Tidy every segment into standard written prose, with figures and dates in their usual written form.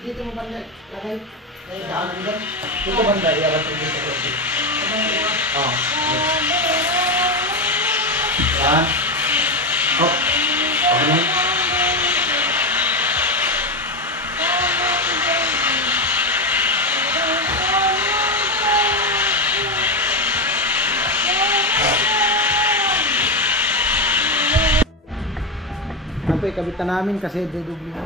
Dito mo banda, lagay. Dito banda, iarap ko dito. Oh. Yan. Oh. Okay na. Ito ikabitan namin kasi dudubli na.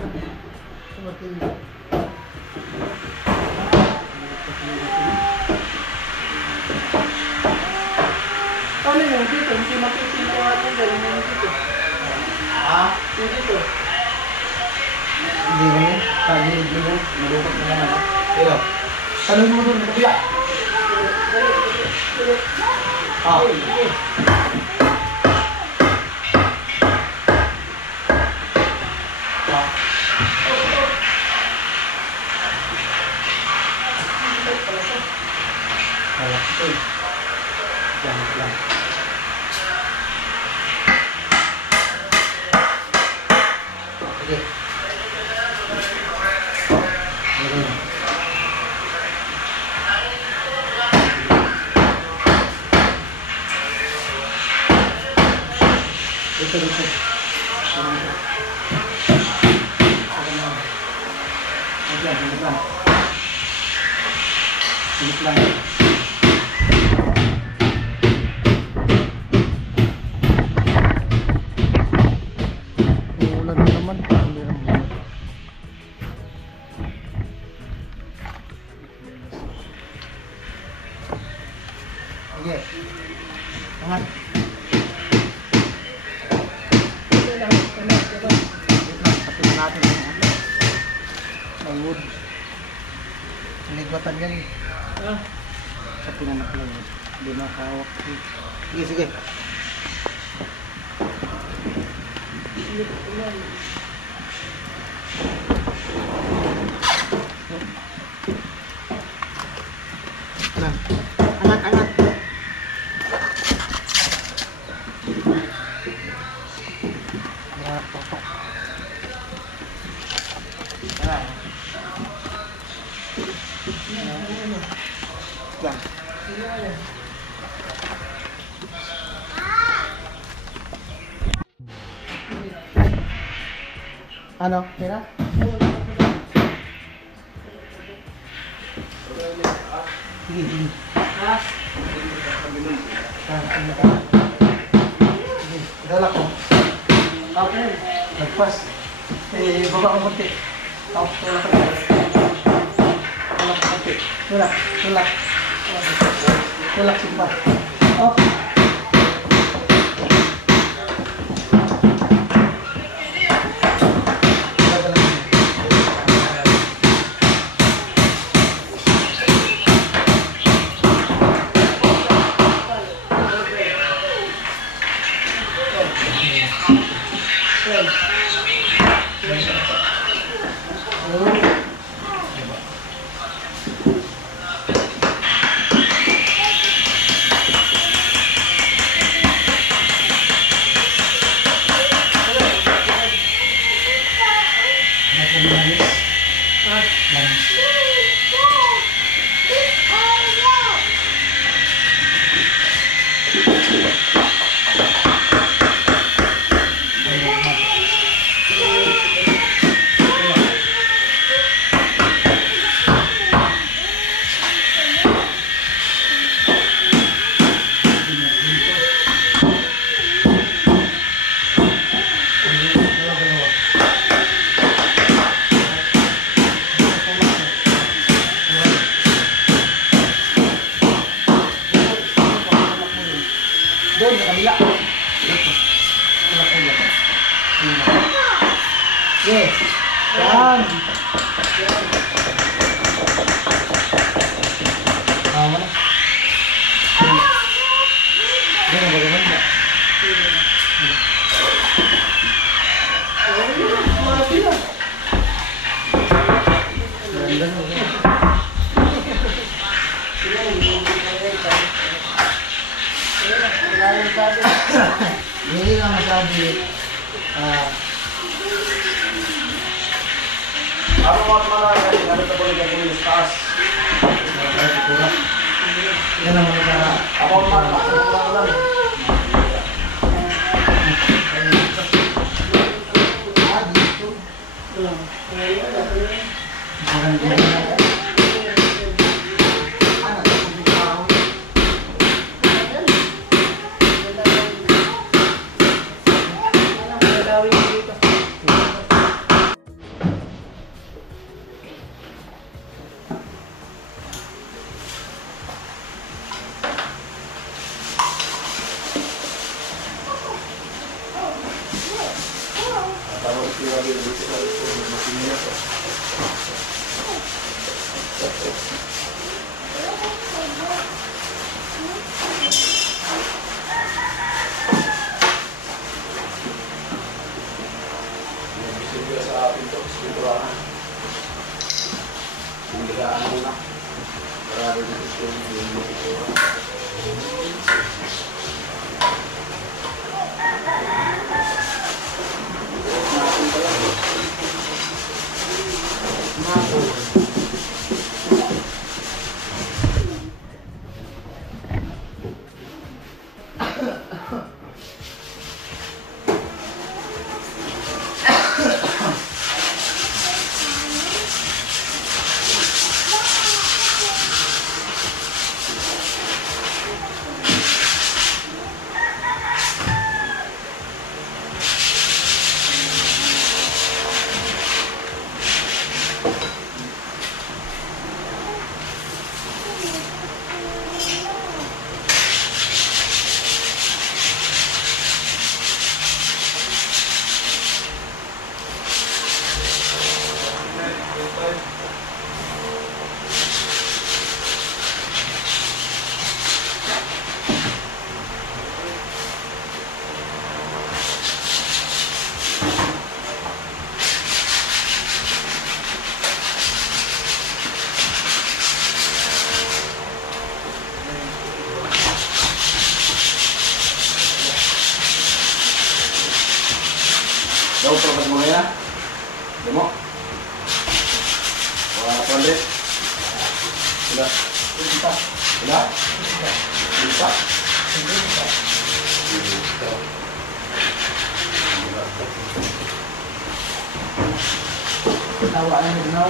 Ano yung dito? Hindi makikita dito. Dito. Hindi na yun. Hindi na. Malukot na naman. Pero, tanong mo doon, kuya. Jangan lang. Oke. Itu. Oke. Tangan. Patulan natin ng wood. Naligwatan yan eh. Sa pinanak lang yun. Hindi makahawak. Sige, sige. Angat, angat. Ano? Tira? Sige, sige. Sige, idala ko. Okay. Nagpas. Baba ko konti. Tulak ko. Tulak ko konti. Tulak. Tulak. Tulak simpa. Okay. Doon sa kabila. Yes. Yan. Tama na. Yan, bagaimana ba? Hindi lang masabi Ano mo at malaki? Ano ito po yung pulis taas? Yan ang mga Ako man, ako man. dito. Parang Daw probas mo na. Demo. Wala pa ulit. Sila. Sila. Sila. Sila. tawa na yun, no?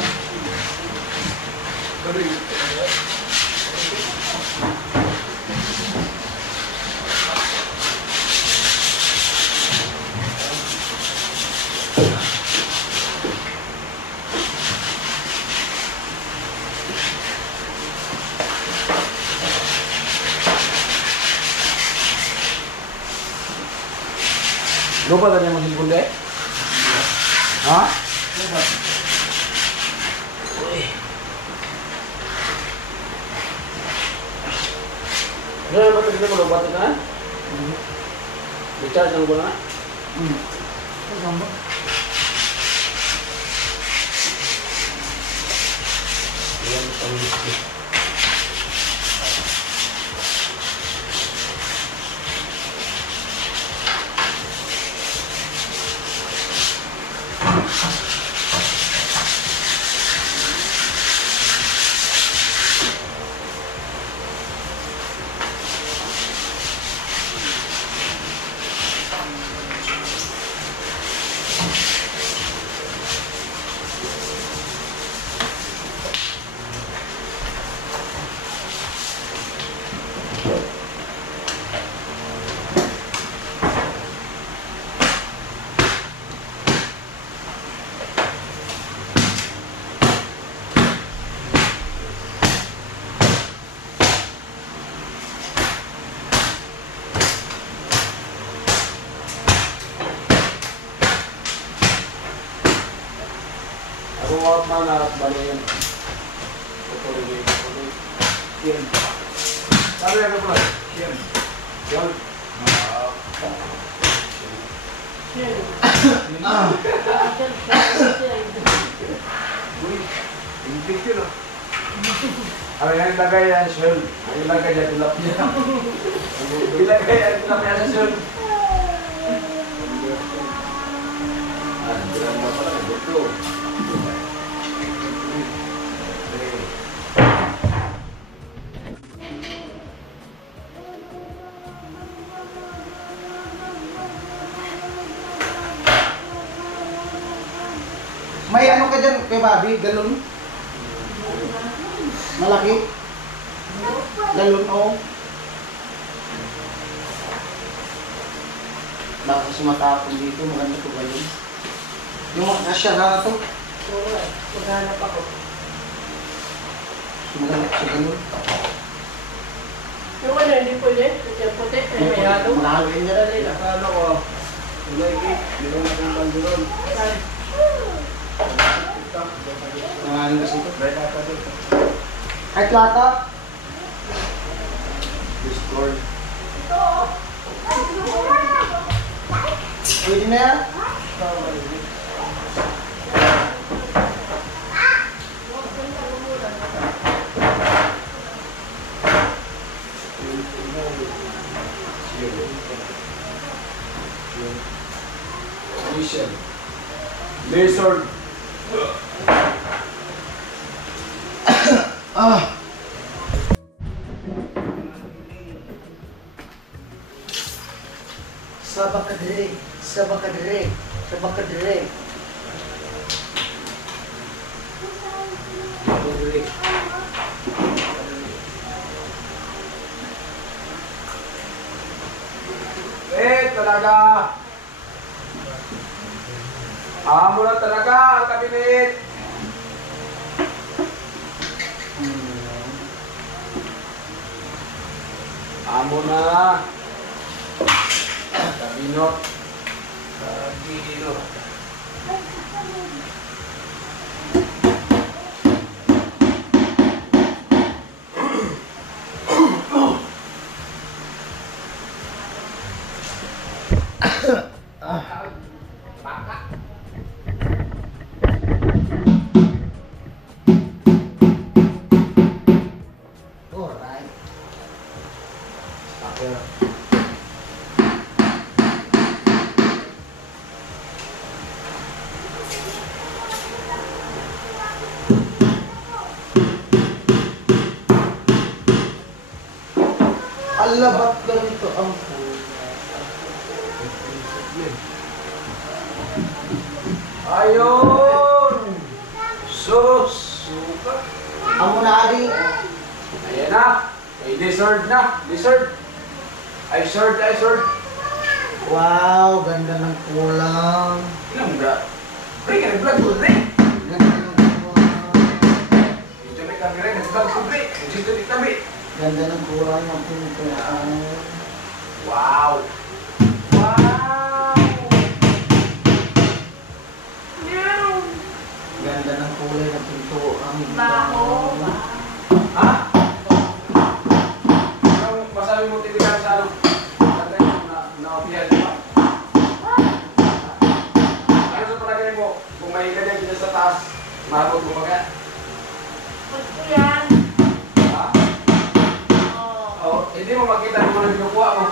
Lupa tadi yang masih bunda? Hah? Lupa. Ano ba ito ko lupa ito na? Recharge ng bola na? Gambar. Yan pang-display. Ako out na narap bali yan. Tutuloy. Yan. Sabi ako pala. Yan. Yan. Uy, impik yun ah. Ano yan ilagay yan, Shell? Ang ilagay yan, tulap niya. Ilagay yan, tulap niya sa Shell. Bilang mo pala, ito. May ano ka dyan kay Bobby? Galon? Malaki? Galon, oo. Baka sumatapon dito, maganda to galon. Yung makasya na to. Oo, maghanap ako. Maganda sa galon. Yung ano, hindi pwede. Yung puti, may halo. Mahalin niya na rin. Ano ko? Ulay cake. Meron na kong banduron. Nangaling kasi ito. Right ata dito. Kahit lata. Discord. Pwede na yan. Lizard. Ah. Sabak ka dire. Sabak ka dire. Sabak ka dire. Talaga. Amo na talaga ang kabinet. Amo na. Kabinot. Kabinot. Alright. Alabat lang ito ang Ayun! Sus! Suka! amo na adi. Ayan na! May dessert na! Dessert! I served! Wow, ganda ng kulang. Ilang ba? Pre, ka nag-vlog ko, pre! Ganda ng kulang. Dito may camera, nag-vlog ko, pre! Dito may tabi! Ganda ng kulang ng pintuan. Wow! Wow! Ganda ng kulay ng pintuan. Baho. Ha? Anong masabi mo titigan sa ano? Tatay mo na-opihan, di ba? Ano sa palagay mo? Kung may ganyan dito sa taas, mabot mo ba? Gusto yan. Ha? Oo. Oh, hindi mo makita kung ano yung kinukuha mo.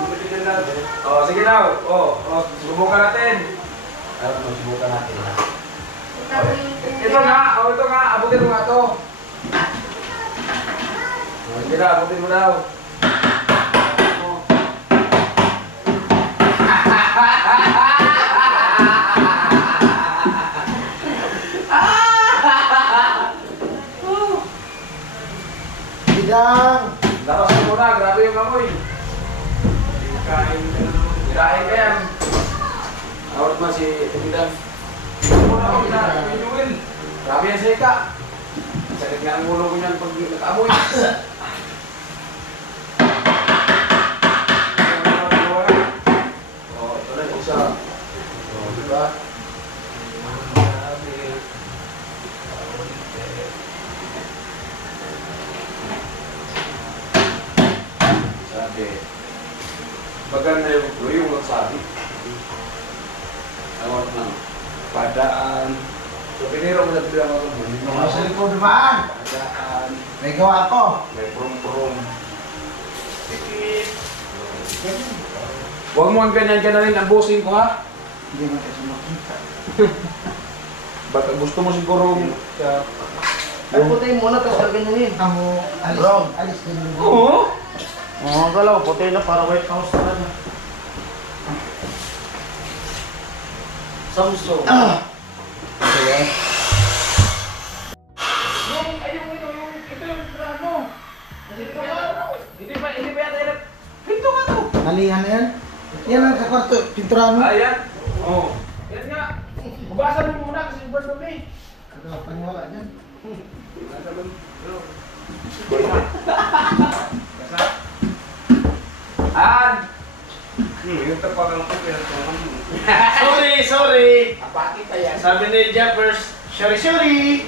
Bumili na natin. Oh, sige na. Subukan natin. Subukan natin. Ito nga, abutin mo nga to. Sige na, abutin mo daw. Bidang! Lapasin mo na, grabe yung amoy. Kirain ka yan. Awat mo si Bidang. Grabe yan sa ika. Sakit nga ang ulo ko niyan pag naka-amoy. Oh, ito na yung isa. Oh, diba? Sabi. Maganda yung nagsabi. Awat na. Padaan. So, piniro mo na bilang ako. Mga sa likod naman! Padaan. May gawa ko. May prum-prum. Huwag mo ang ganyan ka na rin ang bossing ko, ha? Hindi mo kasi makita. Baka gusto mo siguro Ay, puti muna tapos ganyanin. Amo, alis, Bro. alis din yung Oo? Oo, galaw, puti na para White House talaga. Samsung. Ah! Alihan na yan. Yan ang sa kwarto, pinturahan mo. Ayan. Oh. Yan nga. Hugasan mo muna kasi sobrang dumi. Ano, paniwala dyan. Hugasan mo. An! Yung tapakang ko pero Sorry. apaki pa yan. Sabi ni Jappers, sorry. Sorry.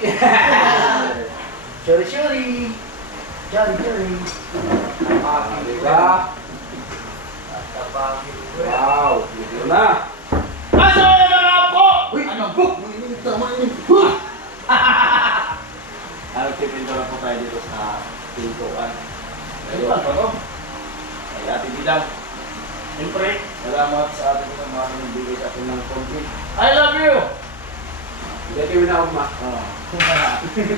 Apaki, di ba? Wow, dito na. Aso na mga po! Uy, ano po? Tama yun. Nagpipintura po tayo dito sa pintuan. Ayun pa to. Ay Ate Bidang. Siyempre, salamat sa ating mga nagbigay sa atin ng complete. I love you! Hindi kayo na umma.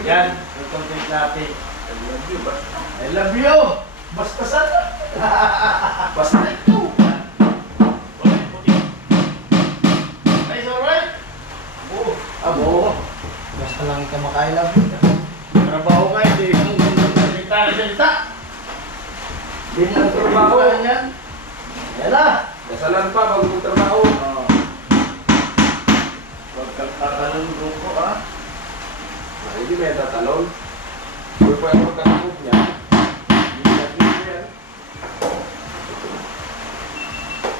Yan, yung complete natin. I love you. I love you! Basta sana. Basta ito. Nice, alright? Oo. Abo. Basta lang ikaw makailag. Trabaho ka, hindi yung salita. Hindi mo trabaho. Yan. Yan na. Dasalan pa bago magtrabaho. Huwag kang tatalong grupo, ha? Hindi may tatalon. Huwag pa yung magkasabog niya.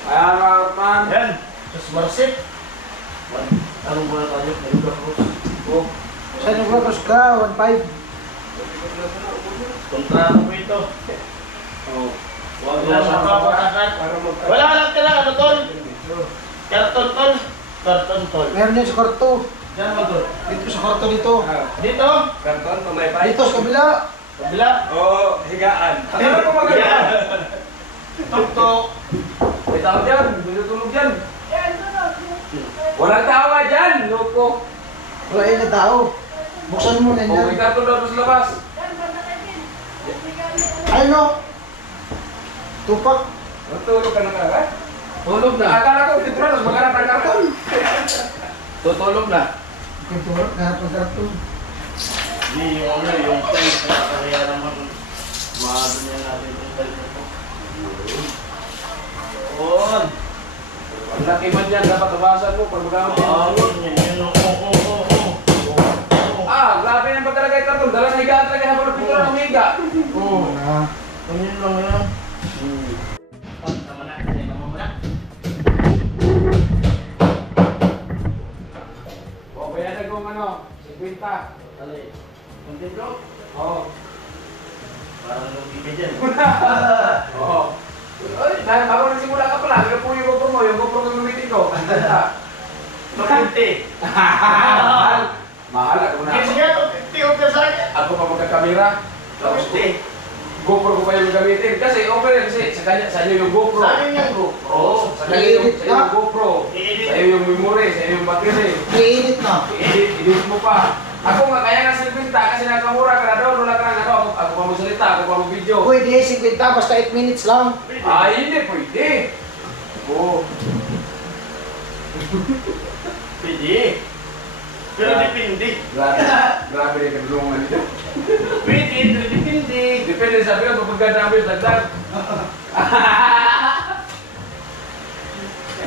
Ayan mga kapman. Yan. Sus Marsit. Anong muna tayo? Nalugak ko. Oh. Saan yung focus ka? 1.5. Kontrata ko ito. Oh. Huwag lang mapapatakat. Wala lang tira. Ano, tol? Karton, tol. Karton, tol. Meron yan sa kwarto. Diyan mo, tol. Dito sa kwarto dito. Dito. Karton, pamay Dito sa kabila. Kabila. Oo, higaan. Ano ko maganda? Tuk-tuk. May tao dyan, binutulog dyan. Walang tao nga dyan, loko. Wala yun na tao. Buksan mo na O, may yan. karton daw sa labas. Ano? Tupak. Natulog ka na kagad? Tulog na. Akala ko, pintura, tapos maghanap ng karton. Tutulog na. Pintura, naharap ng kwarto. Hindi, yung ano, yung time na kaya naman maado niya natin yung time na ito. Yun. Ang laki man yan, dapat tabasan mo pag magamit yan. Ah, grabe yan ba talaga yung karton? Dala na higaan talaga habang nagpintura ng higa. Oo na. Ganyan lang yan. Tama na, kasi naman mo na. O, bayadan kong ano, 50. Dali. Kunti bro. Oo. Parang lugi ka dyan. Oo. Ay, dahil ako nagsimula ka pala, yung po yung GoPro mo, yung GoPro ng gamitin ko. Ang ganda. Kunti. Mahal. Mahal ako na. Kasi nga, 50 okay sa akin. Ako pa magkakamera. Tapos Kunti. GoPro ko pa yung gamitin. Kasi okay rin, kasi sa kanya, sa inyo yung GoPro. Sa akin yung GoPro. Oo, sa kanya yung, sa iyo yung GoPro. I-edit. Sa iyo yung memory, sa iyo yung battery. I-edit na. I-edit mo pa. Ako nga, kaya nga silbinta kasi nakamura ka na doon, wala ka na ano, ako pa magsalita, ako pa mag-video. Pwede, 50 basta 8 minutes lang. Ay, hindi pwede. Oo. Pwede. Pero depende. Grabe rin kadulungan nito. Pwede, pero depende. Depende sa akin kung maganda ang bilis, dagdag.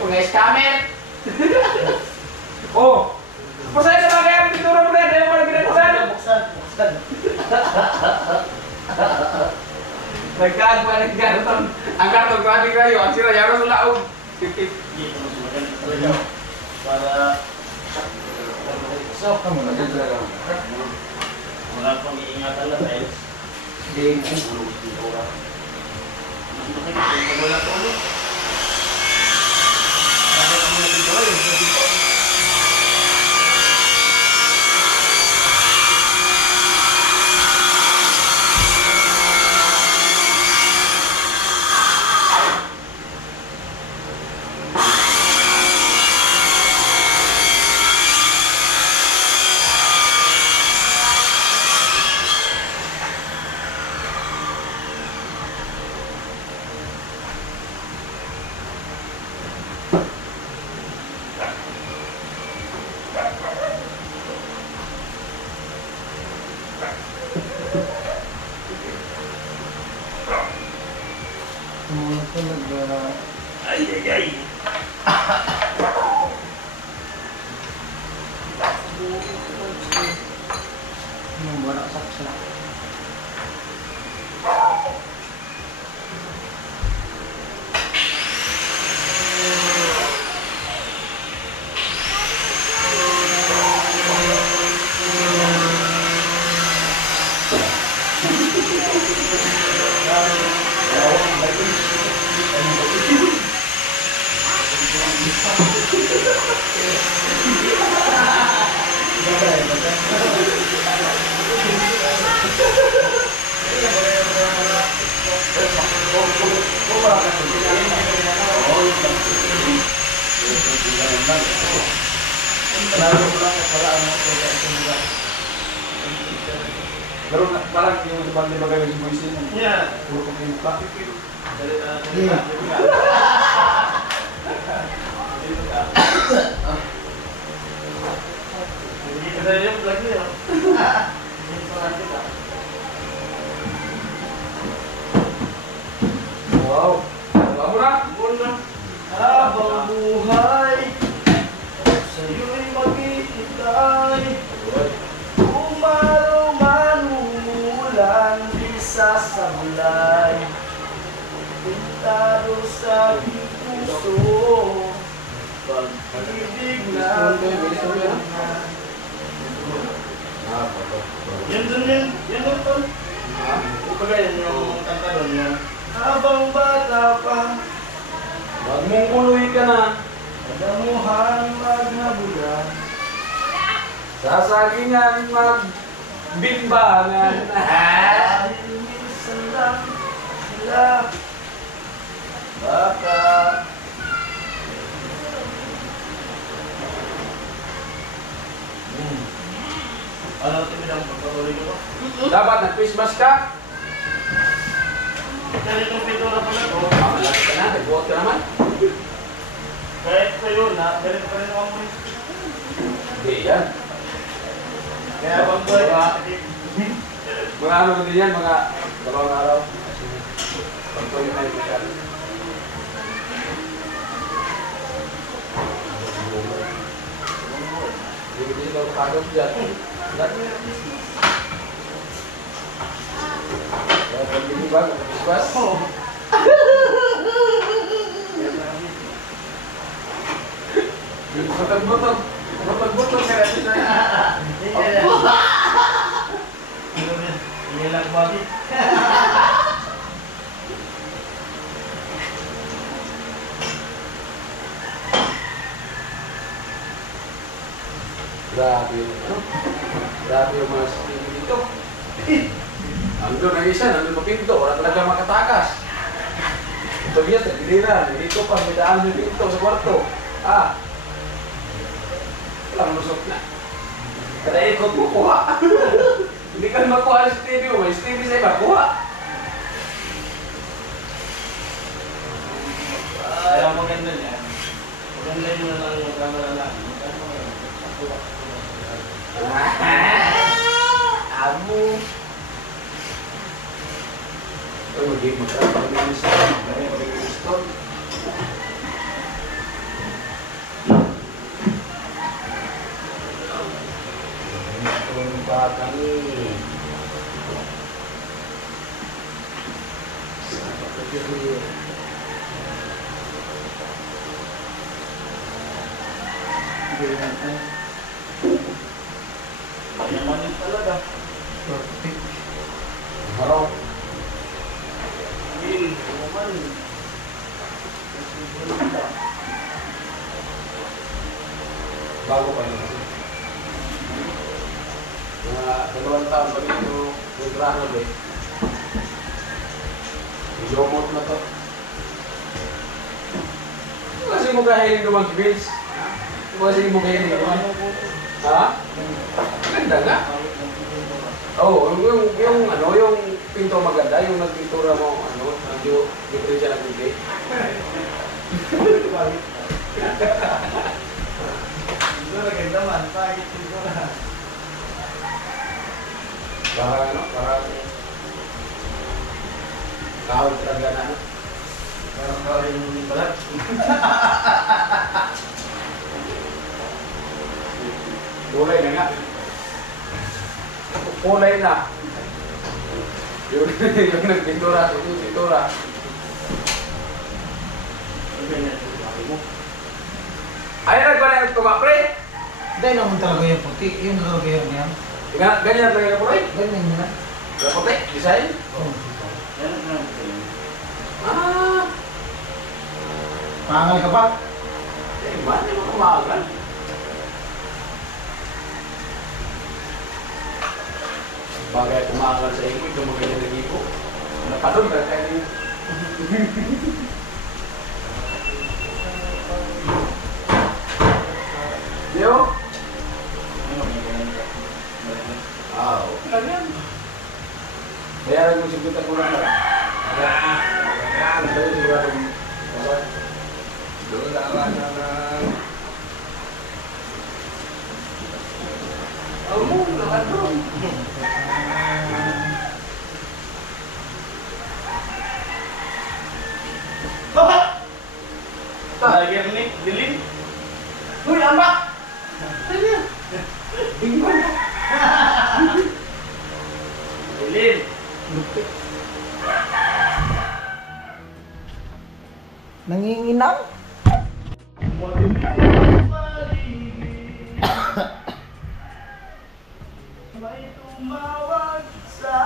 Mga scammer. Oh! Pasaya na ba kaya ang pintura mo rin? Ayaw mo na pinagpasan? Buksan. Nagkaagwa ng karton. Ang karton ko ating kayo, ang sila yaro sa laog. Dito mas maganda talaga. Para So, kamu na dyan talaga. wala pang iingatan lang dahil Hindi. tulog dito ka. Mas makikita kung wala pa ulit. Bakit ang mga dito dito? Yung wala saksa. Pero parang yung di ba kayo yung buwisin? Yeah. Puro ko yung pa. Hindi ka na yung vlog niya. Wow. Wala mo na? Muna. Habang buhay, sa'yo'y maghihintay. Umaraw man umulan, di sasablay. Pintado sa aking puso, pag-ibig na Yun dun yun. Yun dun dun. Kumbaga yun yung kanta dun yun. Habang bata pa, Wag mong kuluhi ka na. padamuhan magnabulan. Sasagingan magbimbangan. Dahil minsan lang sila baka Ano timilang pagpatuloy ko? Dapat nag-Christmas ka. Ganitong pintura pala ko. Malaki ka na, nag-vote ka naman. Kahit sa'yo na, ganito pa rin ako mo. Hindi yan. Kaya bang buhay ka? Mga ano din yan, mga dalawang araw. Pagtuloy na yung masyado. Hindi sila makagap dyan. Kaya pag-ibig ba, Christmas? Butog-butog. Butog-butog kaya sila. Hindi lang bagi. Grabe yung ano? Grabe yung mga CCTV dito. Nandun ang isa, nandun pa pinto, wala talaga makatakas. Ito biya sa giliran, dito pa, may daan yung pinto sa kwarto. Walang lusot na. Kada ikot mo, kuha. Hindi ka makuha sa TV mo, may TV sa iba, kuha. Kaya maganda niya. Maganda yun na lang yung camera lang. Amo. Ito, mag-game magkakaroon sa store. Ito ba kami? Sa pagkakiri. Yaman yun talaga. Perfect. Harap. Will, yaman. Bago pa yun. Mga 2 taon pa dito, nagtrahan ulit. Yomot na to. Kasi mo kahiling naman Bills. Kasi mo kahiling naman. Ha? Maganda nga. Oo, yung pinto maganda, yung nagpintura mo, medyo different siya ng hindi. Ito maganda man, pagit dito na. Parang kahoy talaga na. Parang kawin yung balat. Kulay na nga. nga. Kulay na. Yung nagpintura, yung pintura. Ay, nagpala yung tuka, pre. Dahil naman talaga yung puti. Yung nakaroon niya. Ganyan talaga yung kulay. Ganyan niya. Yung puti, design. Oh. Ah. Pangal ka pa? Eh, man, hindi mo kumagal. Bagay kumagal sa inyo, ito magaling na gipo. Napadon ka kayo. Yo? Ah, okay lang yan. Bayaran mo siguro ko lang. Ayan, dahil siguro. Doon lang. Oh, lahat doon. Lagi ni dilim. Uy, ambak! Bingon. Dilim. Nanginginang? May tumawag sa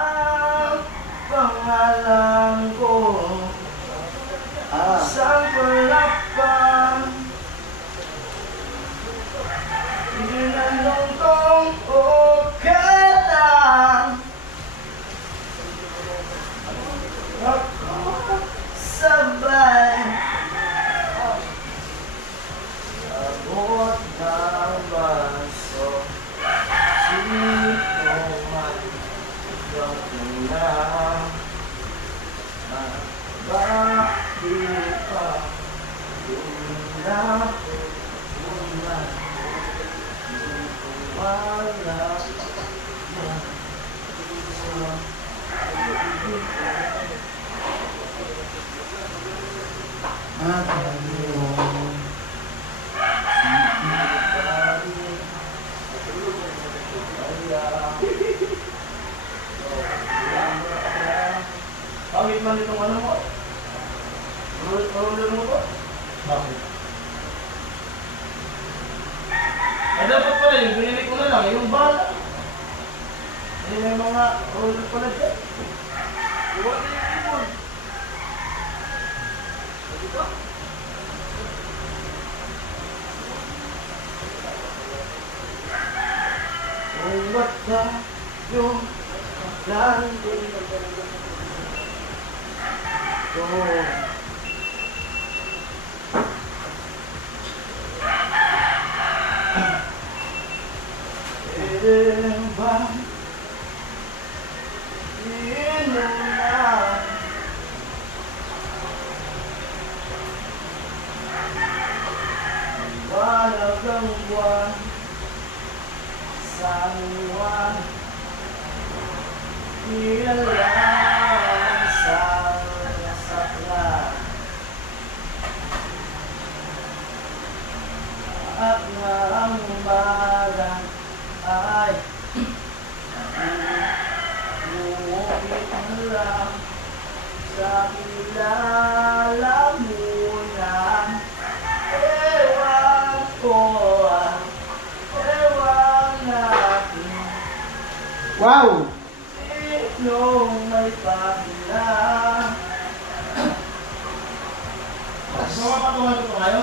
pangalan ko. Isang palapan. Tinanong kong okay lang. Ako sabay. Abot ng baso. Sino man yung na. Bakit pa yun na una wala Pangit man itong ano mo. Roller mo po? Bakit? Ay dapat pala yung binili ko na lang, yung bala. Hindi may mga roller pala dyan. Iwan na yung keyboard. Dito. Uwat na yung landi. Bang inuman walagang buwan sa buwan nilalang sa sakla at nga ang umaga ay umuukit lang sa kilalamunan. Ewan ko, ewan natin Wow! sinong may pahila. Mga patungan ito kayo?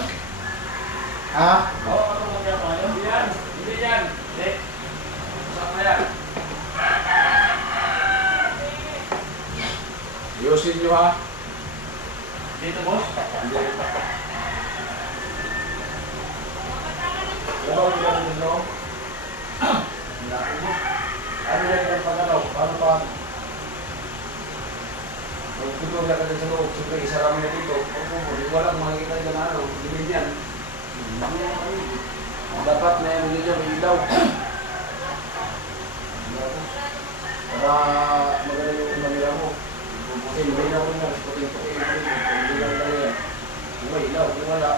Ha? Oo, patungan niya kayo? Hindi yan. Hindi yan. Hindi. Sama yan. Ayusin nyo ha. Dito, boss? Hindi. Ano ang gano'n nyo? Ano yan yung pagkalaw? Paano pa? Kung tutuloy ka sa loob, siyempre isarami na dito. Kung walang makikita dyan na ano, limit yan. Dapat na yung nilyo, may ilaw. Para maganda yung manila mo. Kasi may ilaw ko nga, puting-puting, hindi lang lang yan. Kung may ilaw, kung wala,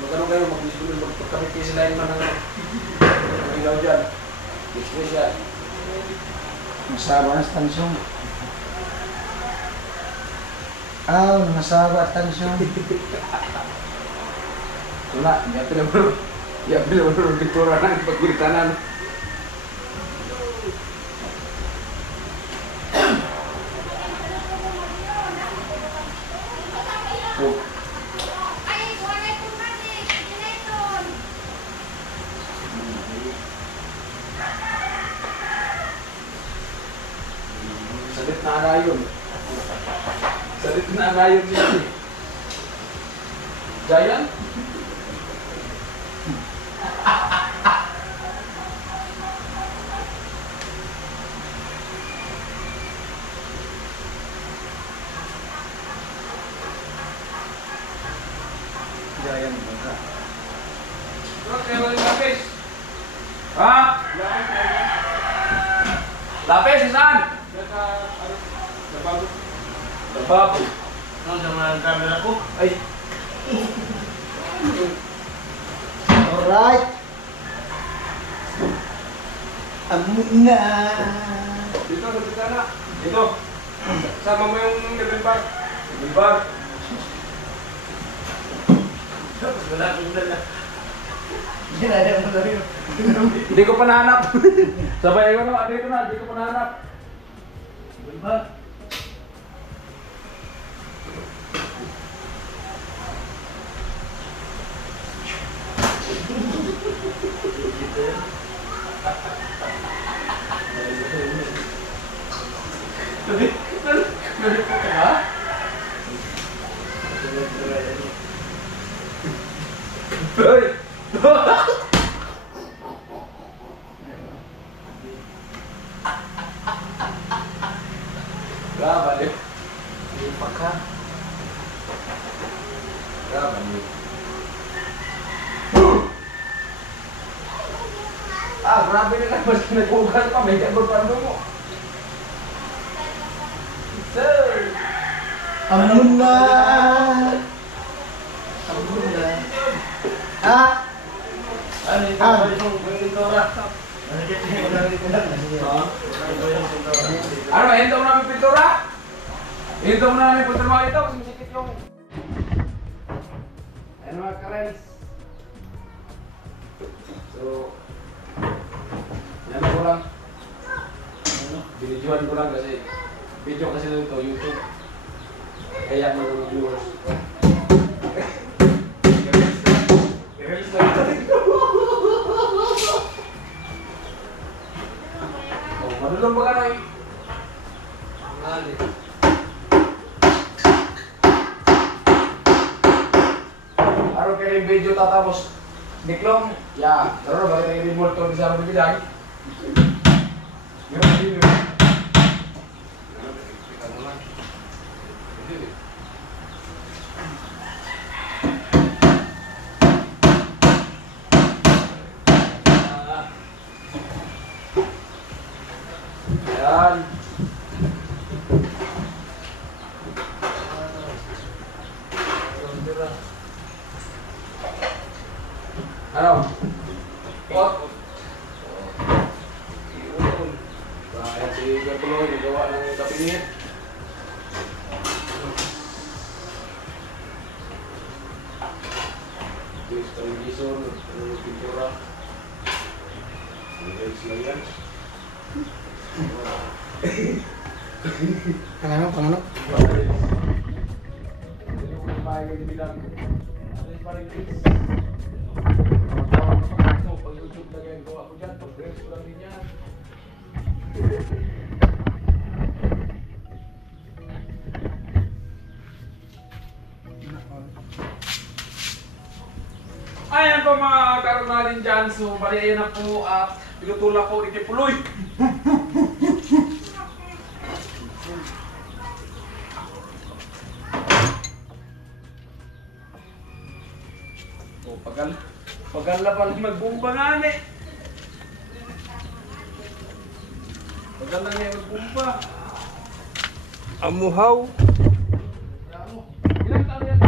magano kayo, mag-disgulo, magpagkabit kayo sila yung mga ilaw dyan. Special. Nasaba ang tansyon. Nasaba ang tansyon. Wala, ya pila mo bitura ng pagkirtanan. Oh. Salit na anayon. Salit na anayon siya. Giant? Giant bangka. Okay, walang lapis. Ha? Lapis, saan? Lababo. Ano sa mga camera ko? Ay, Alright. Amuna. dito sa bintana. Dito. Sama mo yung level bar. Level bar. Wala akong dala. Hindi ko pa nahanap. Sabay ko na, dito na, hindi ko pa nahanap. Level bar. Ha? Hoy! Grabe eh. Lipak ka. Grabe eh. Grabe na lang. Mas nag-ugal pa. May gagawin mo. Sir! Amuna. Amuna. Ano ito? Ano yung pintura? Ano, hinto mo namin pintura? Hinto mo namin pintura ito kasi masikip yung... Ayan mga ka-rice. So... Yan ko lang. Binidyohan ko lang kasi... Video kasi ito, YouTube. Kaya mga viewers. Madulong ba ka na eh? Araw kayo yung video tatapos Niklong? Ya, pero bakit ang i-remote ko di sa mga bibilang? Meron na video. Ayan. Ano? What? Kaya si Bertulo, nagawa ng kabinet. Yung television, yung pintura. Yung lang yan. Panganok. Ayan po mga karoon natin dyan. So, bali ayan na po at pinutula po rin Puloy. Oh, pagal na pala magbumba nga eh. Pagal na nga magbumba. Amuhaw. Ilang taon yan?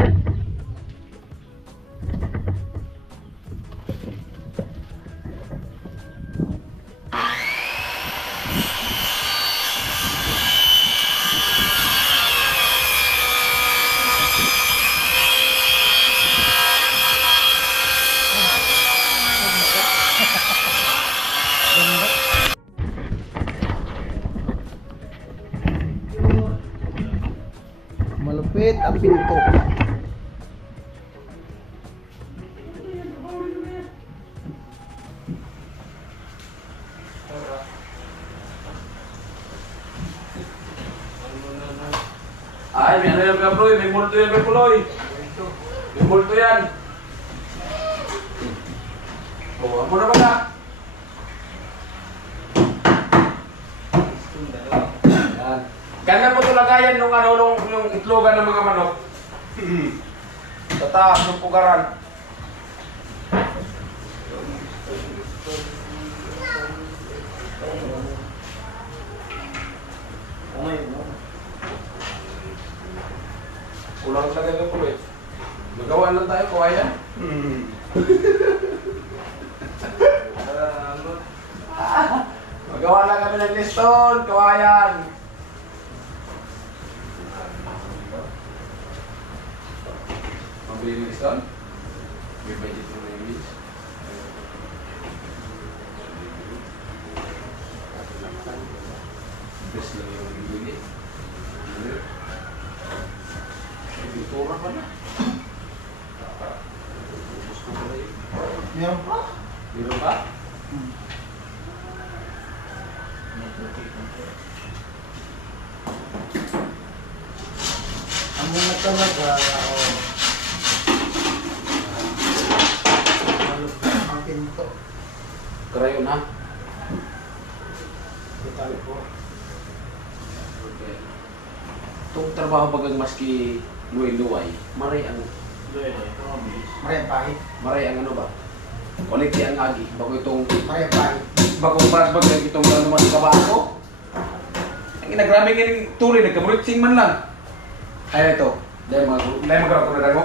Ganda. Malupit ang pinto. Ay, may ano yan kaya bro, may multo yan kay Puloy. May multo yan. Oh, ano na ba na? Yan. Ganda po tulagayan nung ano, nung itlogan ng mga manok. Sa taas ng pugaran. Kulang sa ganyan po eh. Magawa lang tayo, kawayan. Magawa lang kami ng liston, kawayan. Mabili ng liston? May budget mo na yung beach. Best lang yung bibili. Bitura pa na. Gusto ko na yun. Meron pa? Meron ba? Ang mga talaga, malupit ang pinto. Karayon ha? Ito po. Okay. Itong trabaho bagang maski luway-luway, maray ang maray ang ano ba? Kolekti ang agi, bago itong bagong paras bagay itong ano mas kabako. Ang inagrabe ng turi, nagkamuliksing man lang. Ay ito, dahil magkaroon ko na dago.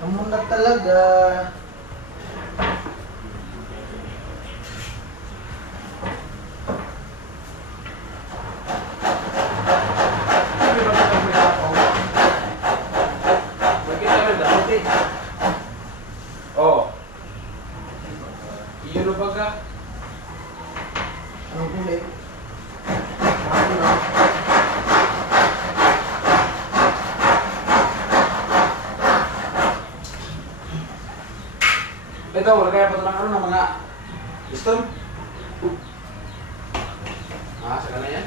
Ang mga talaga. Oh. Iyon ba ka? Anong kulay? Ito, wala kaya pa ito ng ano ng mga liston? Ah, saka na yan?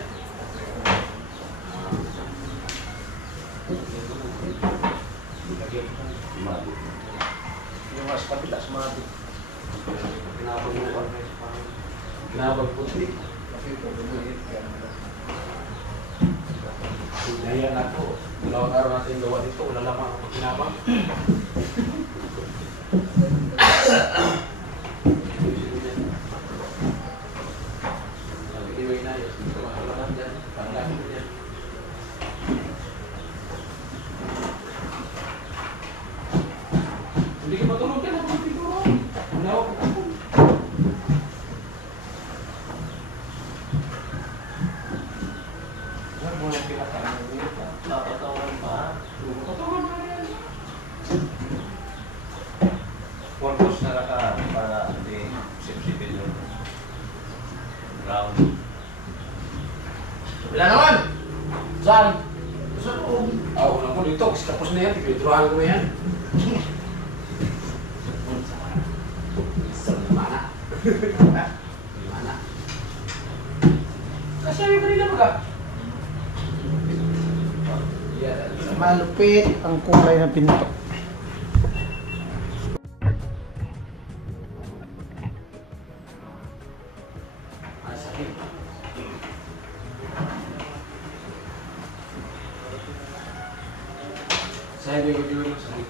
Yung mas patila sa mga pinapag puti. Hinayaan ako. Dalawang araw natin gawa dito, wala lamang ako pinapag. Hindi ka matulog ka na kung siguro. Ano? Ano mo yung pinakaano dito? Napatawan pa. Katawan na yan. Purpose na nakaan para hindi sip-sipin yung ground. Wala naman! Saan? Sa loob. Ah, unang ko dito. Kasi tapos na yan. Tigreturohan ko na yan. Sa mana. Mana. Kasi yung kanina ba ka? Malupit ang kulay ng pinto. Saya juga juga sakit.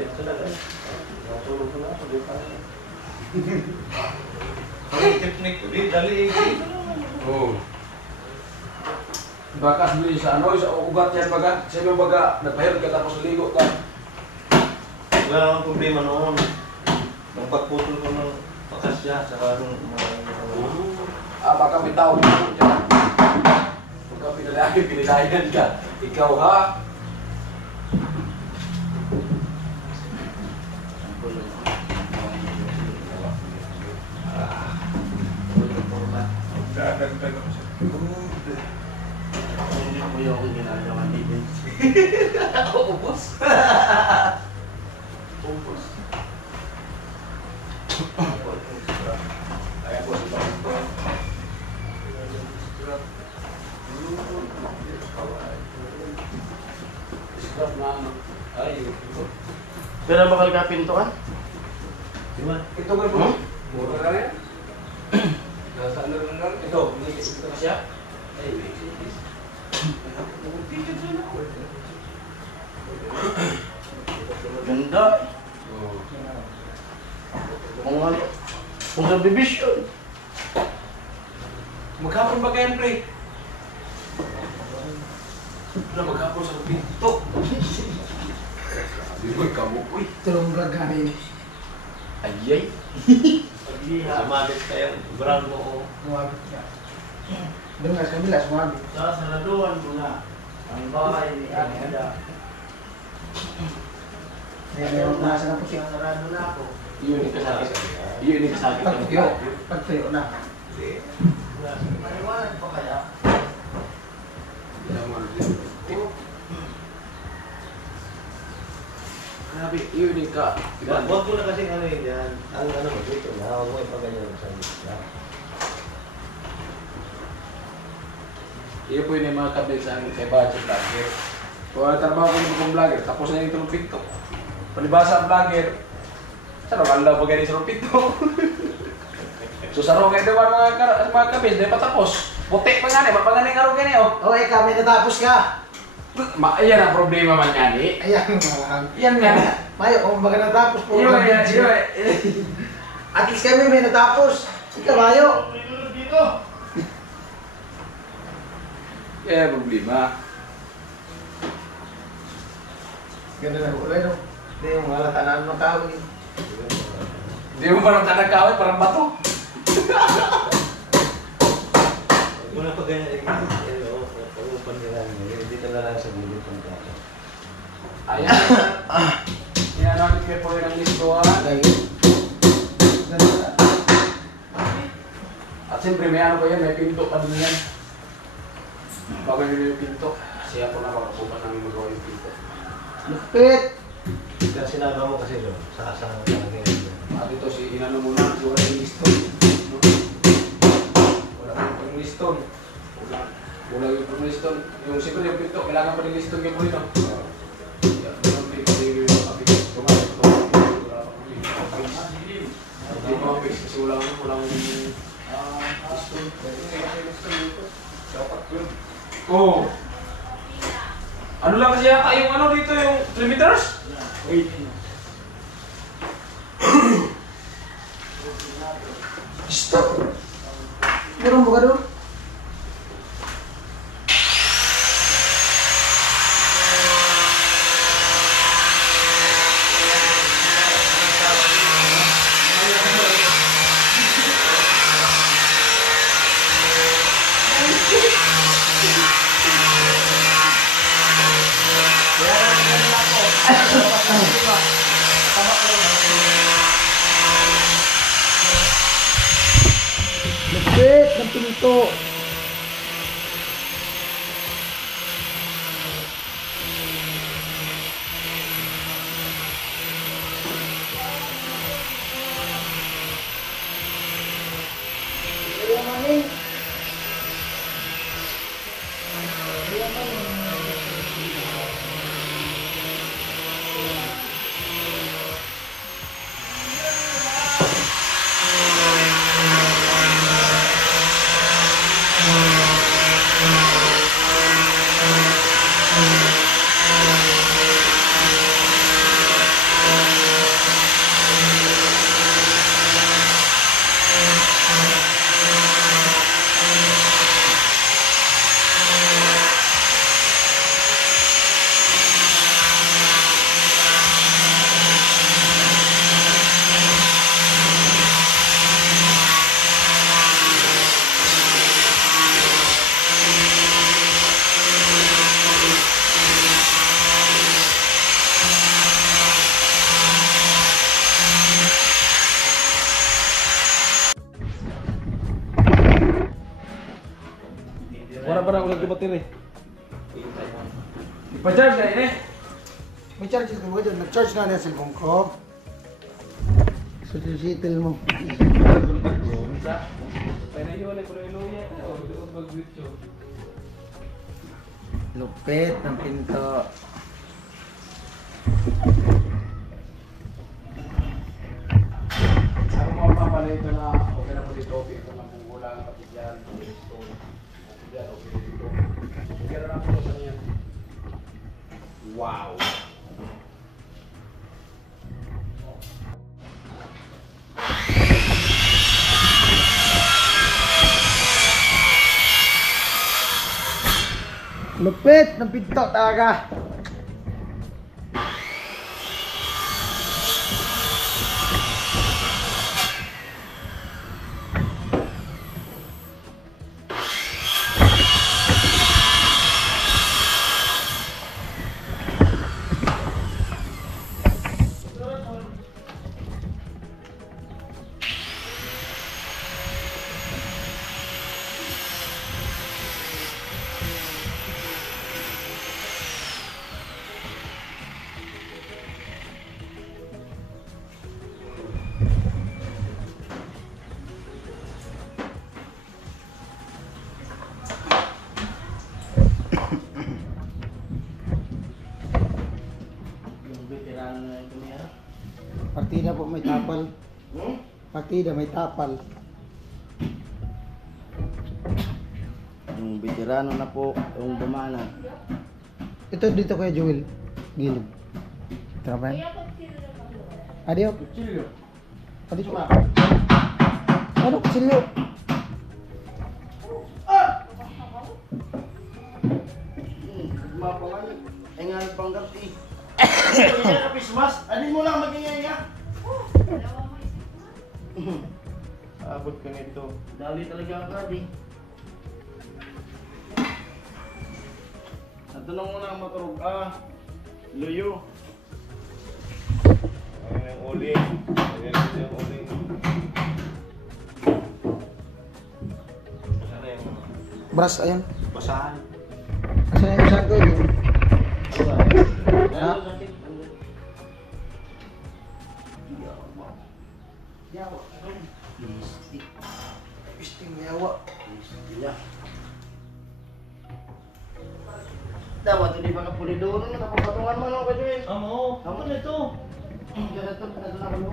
Ito na lang. Natulog ko na ako. Di pa. Ang technique ko. Di, dali. Oh. Baka sabihin sa ano, sa ugat yan baga. Sabi mo baga, nagpahirap ka tapos ligo ka. Wala akong problema noon. Nung pagputol ko ng pakasya, saka nung Baka may tao mo dyan. Baka pinalayan ka. Ikaw ha? Dadagdag ako siya. hindi ko yung ginagawa ni Vince. Ubus. Ubus. Ayan po si Pastor. Scrap na ano. Ay, ito. Pero bakal ka pinto ka? Diba? Ito ko po. Mura na rin. Nasa ano lang. Ito, ito na siya. Ay, Ganda. Kung ano, kung sa division. Maghapon ba kayo, pre? Wala, maghapon sa pinto. Hindi ko ikaw, uy. Tulong ragahin. Ayay. Sumabit kayo, brown mo ko. Sumabit ka. Doon nga sa kabila, sumabit. Sa saraduan mo na. Ang bahay ni Ada. Meron na sa po siya. Sarado na ako. Yun yung kasakit. Yun yung kasakit. Pagtuyo na. Maliwanag pa kaya? Grabe, yun yung ka. Huwag mo na kasing ano yun yan. Ang ano mo dito na, huwag mo ipaganyan sa dito. Iyon po yun yung mga kabit sa akin kay Budget Vlogger. Kung trabaho ko ng vlogger, tapos na yung tulong pinto. Palibasa ang vlogger, sarap ang daw pag ganyan sa pinto. So sa rong ito mga kabit, di pa tapos. Puti pa nga ni, mapanganing araw ganyan oh. Oh, kami natapos ka. Ayan ang problema man yan eh. Ayan, mahal. Yan nga. Mayo, kung baga natapos po. Yun. At least kami may natapos. Ikaw, Mayo. Dito! Yan ang problema. Ganda na ulay, no? Hindi yung mga tanan ng kahoy. Hindi mo parang tanagkawin, parang bato. Huwag mo na paganyan. Pag-upan ka lang. Dito na lang sa bulit ng kaya. Ayan. Yan natin kayo po rin ang listuhan. Kayo. Ganda. At siyempre may ano po yan, may pinto pa din yan. Bago nyo yung pinto, kasi ako nakakapupan namin magawa yung pinto. Lupit. Kasi sinabi mo kasi no, sa kasama ka ngayon. At ito si inano muna, si wala yung liston. No? Wala yung liston. Wala yung liston. Yung siyempre yung pinto, kailangan pa rin liston yung pulino. Yan, yung pinto yung kapit. Tumalit ito. Wala pa kami. Hindi pa mapix kasi walang liston. Dapat yun. Oh. Ano lang kasi yata yung ano dito, yung 3 meters? 8. Stop. Meron ba ka doon? Lupit ng pinto. battery. Ipa-charge na yun eh. May charges ka ba dyan? Nag-charge na niya cellphone ko. So, sitil mo. Lupit ng pinto. Ako mga papalay ito na okay na po dito. Ito na kung wala ang kapityan. Ito. Yan, okay dito. Kaya na po sa niyan. Wow! Lupit ng pinto talaga. Partida po may tapal. Partida may tapal. Yung veterano na po, yung bumana. Ito dito kay Joel. Gilid. Tara ba yan? Adio. Kutsilyo. Adio. Ano kutsilyo? Mapangan, ay nga nagpanggap eh. Hindi na Christmas, alin mo lang magingay nga. Abot ka nito. Dali talaga ang card eh. Natanong mo na ang maturog. Luyo. Ayan yung uling. Ayan yung uling. Sana yung Brass, ayan. basahan. Kasi yung isang ko yun. Ha? Yawa. Pisting yawa. Dapat hindi pa kapulidoro na napapatungan mo no kadyo eh. Amo, Amo na ito. Kaya ito na ako.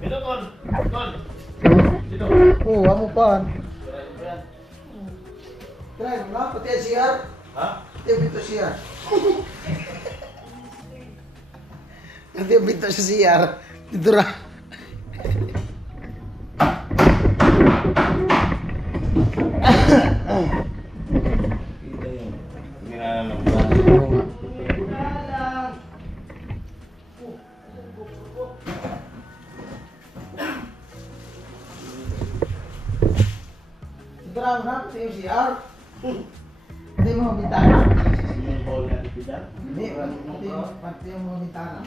Dito tol. Tol. Dito. Oo, amo pa. Try mo na, pati ang CR. Ha? Pati ang pinto CR. Pati ang pinto sa CR. Dito ra. Hindi na alam. Oo nga. Dito ra mo na, pati yung CR. Pati mo bintana. Yung ball na dipidan. Hindi, pati yung mga bintana.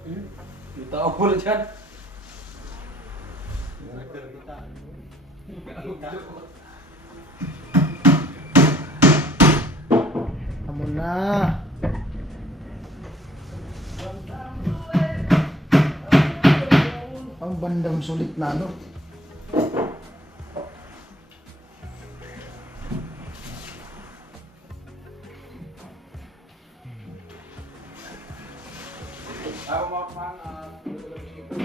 May tao pula dyan. Amo na. Ang bandang sulit na no. Ako mga man, maganda na sa bibig.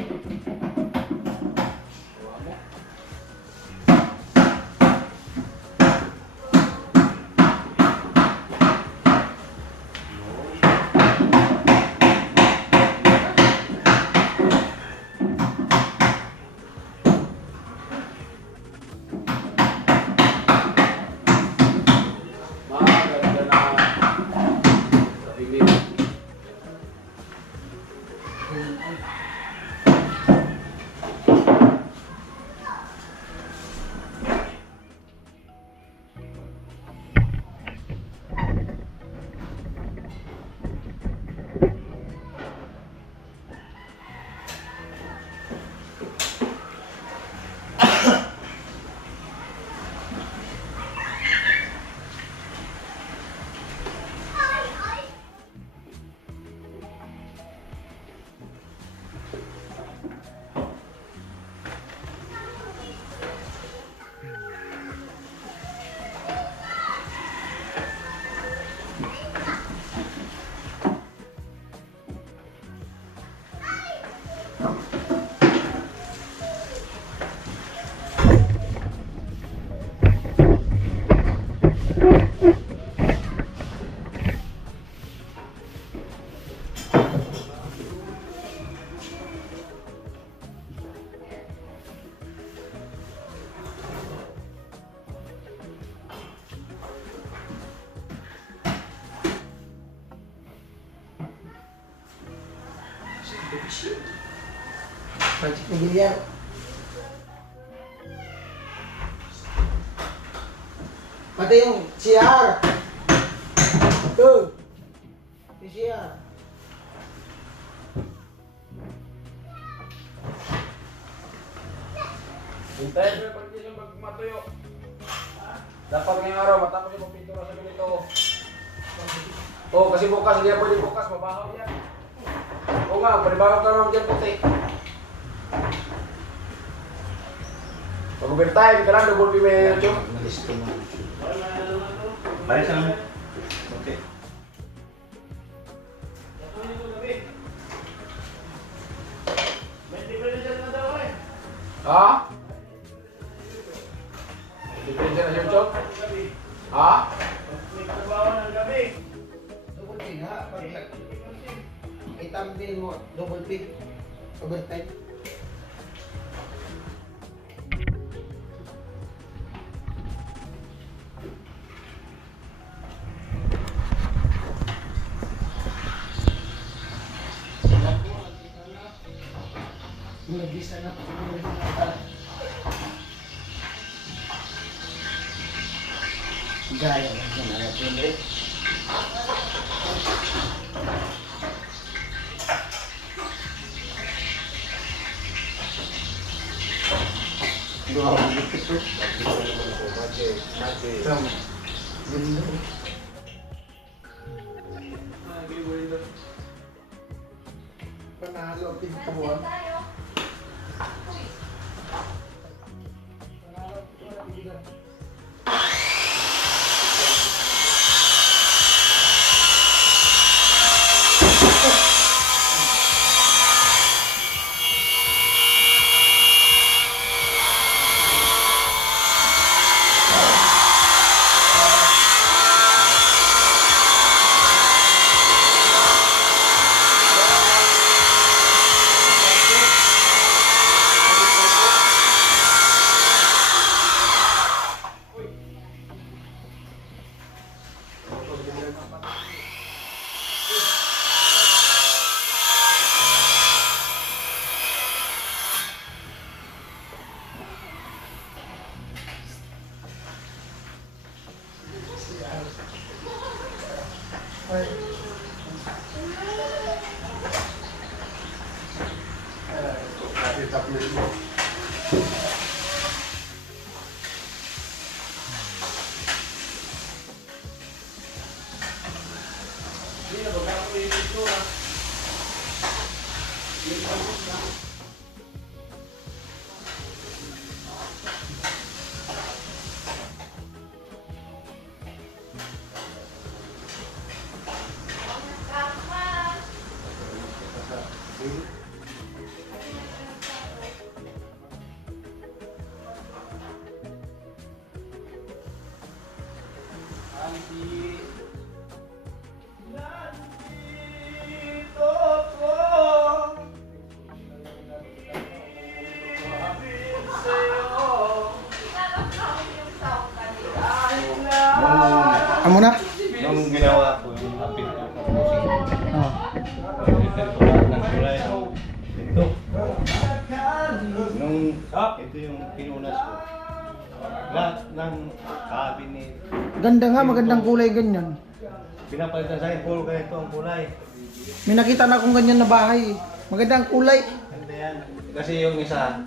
Project na bilyar. Pati yung CR. Ito. Yung CR. Hintayin mo yung pagkising magmatuyo. Dapat ngayong araw matapos yung pintura sa ganito. Oo, kasi bukas, hindi na pwede bukas, mabahaw yan. Oo nga, panibago ka naman dyan puti. Pag overtime ka lang, double pimay yun. Malis ko na. Balik sa namin. Okay. Ha? Depende na yung chok? Ha? Double pig ha? Itambil mo, double pig. Overtime. Nag-isa na. Gaya lang yan. Ano pwede? Wow, ito. Panalo ang pintuan. Kaplit mo. Hindi na, baka ako yung ito ah. Nandito ko Mabit sa'yo Dahil na Amo na? Nung ginawa ko yung apil ko sa musing, Oh. ito ko lahat ng kulay. Ito. Nung ito yung pinunas ko. Lahat ng cabinet. Ganda nga, magandang kulay ganyan. Pinapalitan sa akin, puro ganito ang kulay. May nakita na akong ganyan na bahay. Magandang kulay. Ganda yan. Kasi yung isa,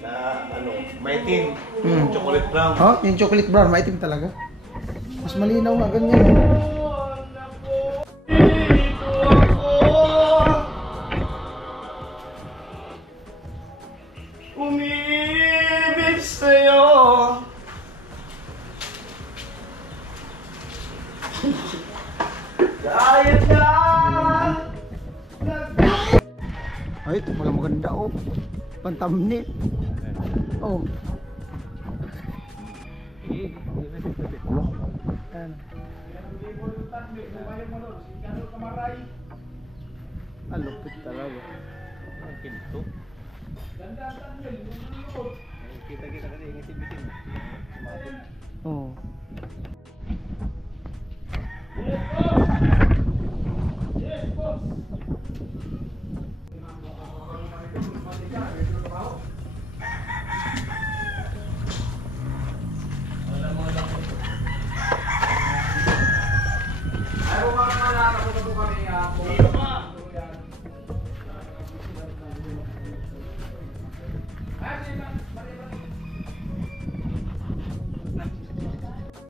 na ano, maitim. Hmm. Chocolate brown. Oh, yung chocolate brown, maitim talaga. Mas malinaw nga ganyan. Dito ako Umibig sa'yo Dahil na Ay, ito pala maganda oh. Pantamnit. Oh. Ayan. Alupit talaga. Ang kinto. Kita-kita kasi yung itim-itim. Oh.